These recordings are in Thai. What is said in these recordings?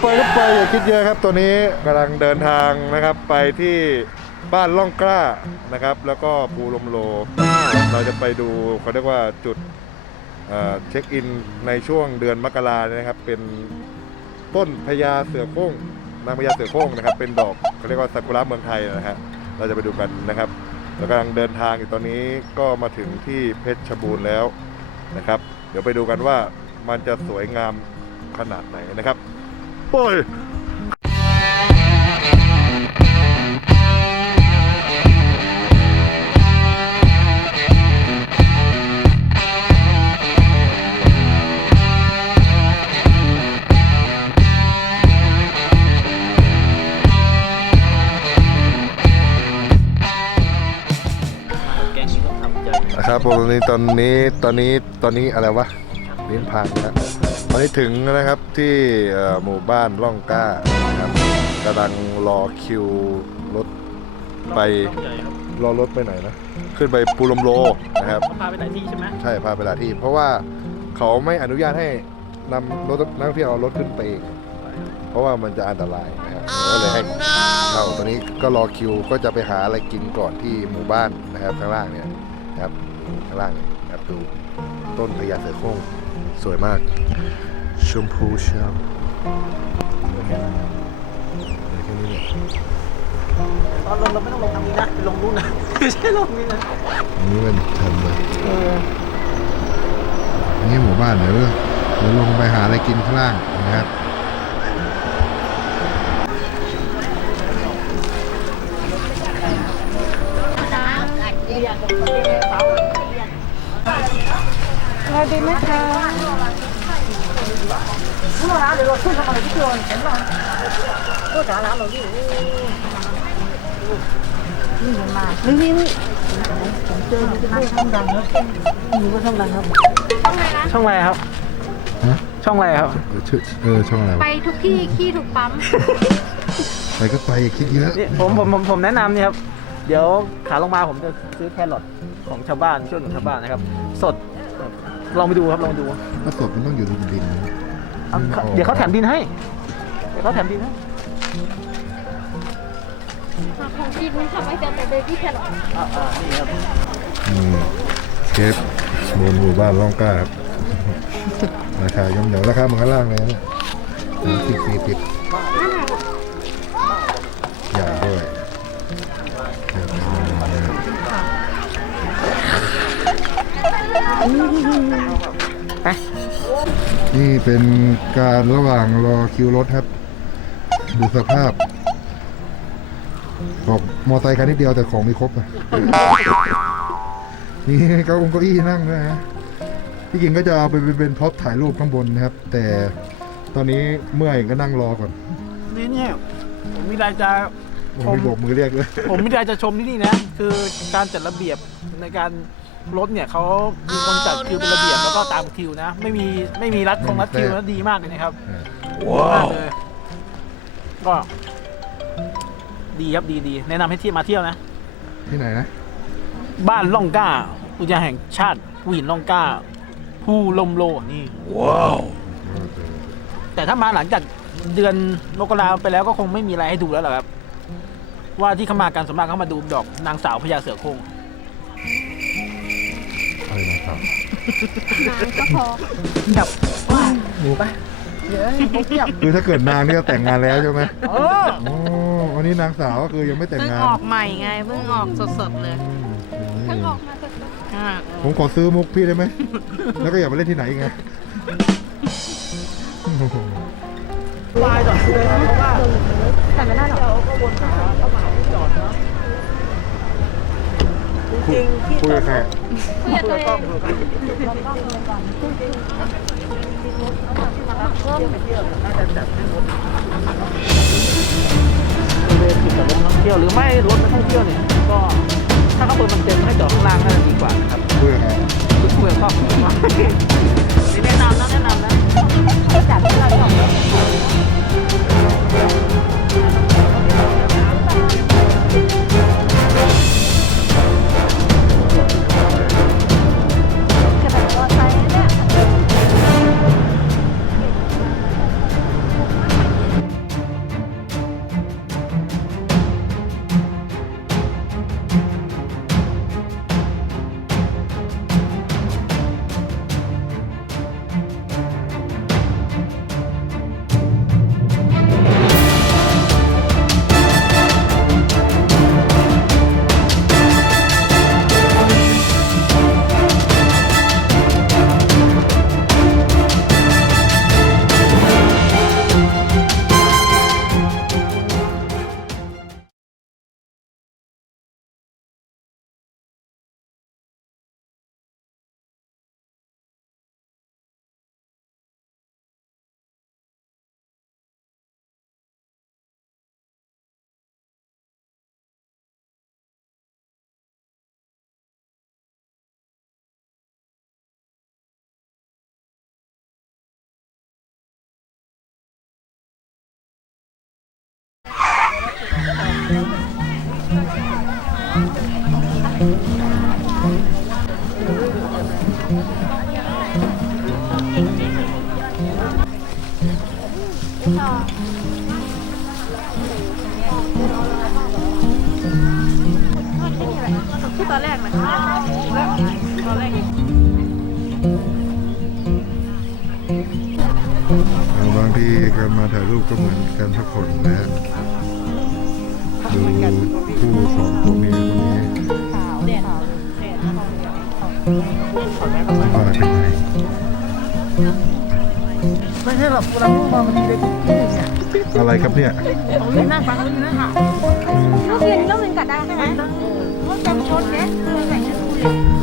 วัสดีครับอยู่กับเบียร์ไปก็ไปอย่าคิดเยอะครับ ตัวนี้กำลังเดินทางนะครับไปที่บ้านล่องกล้านะครับ แล้วก็ภูลมโล เราจะไปดูเขาเรียกว่าจุดเช็คอินในช่วงเดือนมกราเนี่ยนะครับ เป็นต้นพญาเสือโคร่งนางพญาเสือโคร่งนะครับ เป็นดอกเขาเรียกว่าซากุระเมืองไทยนะฮะเราจะไปดูกันนะครับเรากำลังเดินทางอยู่ตอนนี้ก็มาถึงที่เพชรบูรณ์แล้วนะครับ เดี๋ยวไปดูกันว่ามันจะสวยงามขนาดไหนนะครับ โอ้ยแกงนี้ต้องทำใจนะครับผมตอนนี้ตอนนี้ตอนนี้ตอนนี้อะไรวะลิ้นพังแล้ว ตอนนี้ถึงนะครับที่เอ่อหมู่บ้านล่องกล้านะครับกำลังรอคิวรถไปต้องใจครับรอรถไปไหนนะขึ้นไปปูลมโลนะครับเขาพาไปหลายที่ใช่ไหมใช่พาไปหลายที่ เพราะว่าเขาไม่อนุญาตให้นำรถนักท่องเที่ยวเอารถขึ้นไปเองเพราะว่ามันจะอันตรายนะครับก็เลยให้เราตอนนี้ก็รอคิวก็จะไปหาอะไรกินก่อนที่หมู่บ้านนะครับข้างล่างเนี่ยนะครับข้างล่างเนี่ยนะ ครับดูต้นพญาเสือโคร่งสวยมาก ชมพูเชียวเหลือแค่นี้เนี่ยตอนลงเราไม่ต้องลงทางนี้นะไปลงนู่นนะไม่ใช่ลงนี่นะอันนี้มันทำเลยเอออันนี้หมู่บ้านเดี๋ยวเดี๋ยวลงไปหาอะไรกินข้างล่างนะครับ อะไรดีไหมคะนี่มานี่นี่นี่ผมเจอมาช่องดังครับอยู่ก็ช่องดังครับ ช่องอะไรครับฮะช่องอะไรครับเออชื่อเออช่องอะไรวะไปทุกที่ขี้ทุกปั๊ม ไปก็ไปอย่าคิดเยอะนี่ผมผมผมผมแนะนำนี่ครับ เดี๋ยวขาลงมาผมจะซื้อแครอทของชาวบ้านช่วยเหลือชาวบ้านนะครับ สด ลองไปดูครับลองดูถ้าสดมันต้องอยู่ในดินนะเอาไม่ออกเดี๋ยวเขาแถมดินให้ เดี๋ยวเขาแถมดินให้ของกินมันทำไมจะไปเบบี้แครอทอ่าอ่านี่ครับอืมเคฟบนหมู่บ้านล่องกล้าครับ ราคาย่อมเยาราคามันข้างล่างเลยนะเนี่ยสิบสี่สิบให นี่เป็นการระหว่างรอคิวรถครับ ดูสภาพบอกมอไซค์คันนิดเดียวแต่ของมีครบอะมีเก้าองเก้าอี้นั่งด้วยนะพี่กิ่งก็จะเอาไปเป็นพ็อปถ่ายรูปข้างบนนะครับ แต่ตอนนี้เมื่อยก็นั่งรอก่อน นี่เนี่ยผมมีอะไรจะผมมีโบกมือเรียกด้วยผมมีอะไรจะชมที่นี่นะ คือการจัดระเบียบในการ รถเนี่ยเขามีคนจัดคิวเป็นระเบียบแล้วก็ตามคิวนะ ไม่มีไม่มีรัดคงรัดคิวนะดีมากเลยนะครับว้าวเลยก็ดีครับดีดีแนะนำให้ที่มาเที่ยวนะ ที่ไหนนะบ้านล่องกล้า อุทยานแห่งชาติหูหินล่องกล้าภูลมโลนี่แต่ถ้ามาหลังจากเดือนมกราไปแล้วก็คงไม่มีอะไรให้ดูแล้วหรอกครับ ว่าที่เขามากันสวนมากเขามาดูดอกนางสาวพญาเสือโคร่ง อะไรนะครับนานก็พอดับหมูไปเย้ยพวกเทียบคือถ้าเกิดนางนี่ก็แต่งงานแล้วใช่ไหมเออโอ้วันนี้นางสาวก็คือยังไม่แต่งเพิ่งงานออกใหม่ไงเพิ่งออกสดๆเลยเพิ่งออกมาสดอ่าผมขอซื้อมุกพี่ได้ไหม แล้วก็อย่าไปเล่นที่ไหนอีกไงวายจอดเลยเพราะว่าๆแต่ไม่ได้หรอกเราก็วนหาเข้ามาที่จอดเนาะจริงๆที่คุยจอกัดบใคร เพื่อตัวเองน่าจะจัดให้รถบริเวณจุดจอดรถนักท่องเที่ยวหรือไม่รถนักท่องเที่ยวเนี่ยก็ถ้าข้างบนมันเต็มให้จอดข้างล่างน่าจะดีกว่านะครับคุยกับใครคือคุยกับครอบครัวนี่แนะนำนะแนะนำนะจัดให้เราสองจะแบบรอไซน์ ตอนแรกนะตอนแรกบางทีการมาถ่ายรูปก็เหมือนการพักผ่อนนะฮะดูคู่สองตัวเมียคนนี้สบายเป็นไงไม่ใช่หรอกเราพูดมามันมีได้ทุกที่เนี่ยอะไรครับเนี่ยตรงนี้นั่งฟังตรงนี้นั่งค่ะลูกยืนลูกยืนกัดได้ใช่ไหม รถจำชนเ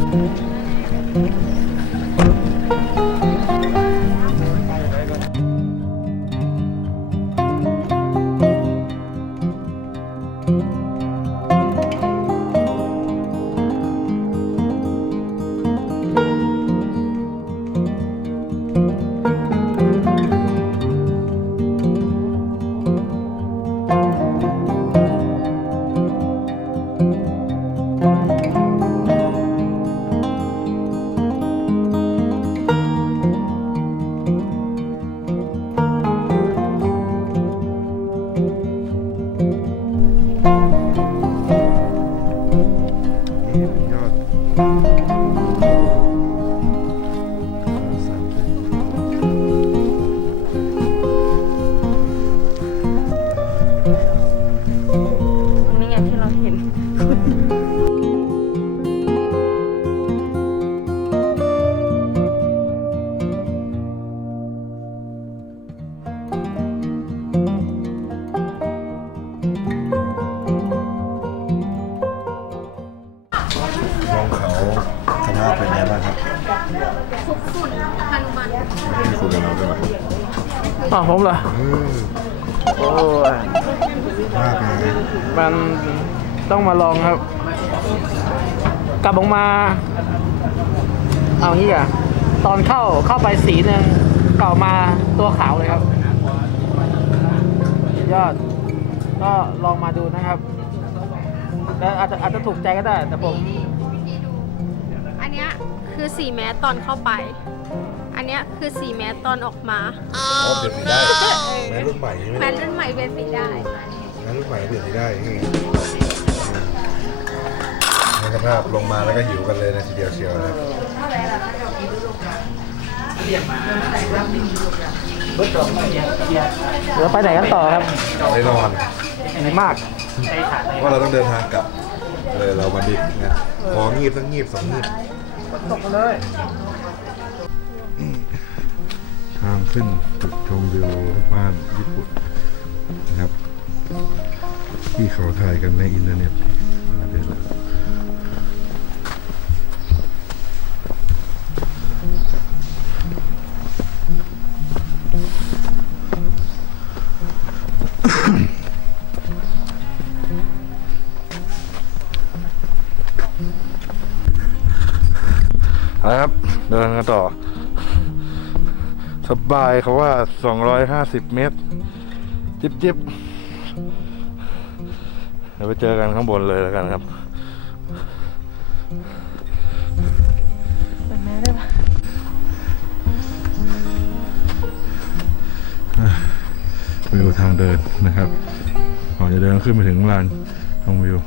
บ้างครับคุกฝุ่นฮานุมานที่คุยกับเราด้วยอ๋อผมเหรอเออโอ้ยมากเลยมันต้องมาลองครับ กลับออกมา เอางี้อะ ตอนเข้าเข้าไปสีหนึ่งเก่ามาตัวขาวเลยครับ ยอด ก็ลองมาดูนะครับ แล้วอาจจะอาจจะถูกใจก็ได้ แต่ผมอันเนี้ย คือสีแมสตอนเข้าไป อันเนี้ยคือสีแมสตอนออกมาอ๋อเปลี่ยนสีได้แม่รุ่นใหม่ใช่ไหมแมสรุ่นใหม่เป็นสีได้แม่รุ่นใหม่เปลี่ยนสีได้นี่ไงในสภาพลงมาแล้วก็หิวกันเลยนะทีเดียวเชียวนะครับเดี๋ยวไปไหนกันต่อครับได้นอนดีมากเพราะเราต้องเดินทางกลับเลยเรามาดิบนะของีบสักงีบสองงีบ ตกเลยทางขึ้นจุดชมวิวบ้านญี่ปุ่นนะครับ ที่เขาถ่ายกันในอินเทอร์เน็ต เอาละครับ เดินกันต่อ สบายเขาว่า 250 เมตร จิบจิบเดี๋ยวไปเจอกันข้างบนเลยแล้วกันครับเป็นแม่ได้ปะวิวทางเดินนะครับก่อนจะเดินขึ้นไปถึงลานชมวิว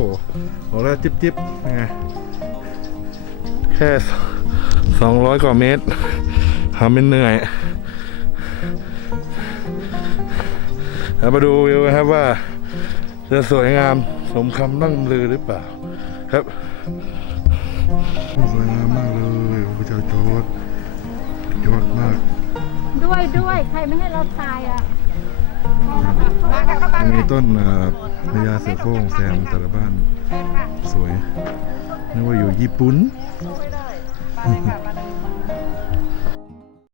หบอกแล้วจิ๊บจิ๊บยังไงแค่สองร้อยกว่าเมตรทำเป็นเหนื่อยเรามาดูวิวกันครับว่า จะสวยงามสมคำนั่งลือหรือเปล่า ครับสวยงามมากเลยพระเจ้าจอร์ดยอดมาก ด้วยด้วยใครไม่ให้เราตายอะ มีต้นพญาเสือโคร่งแซมแต่ละบ้านสวยนึกว่าอยู่ญี่ปุ่น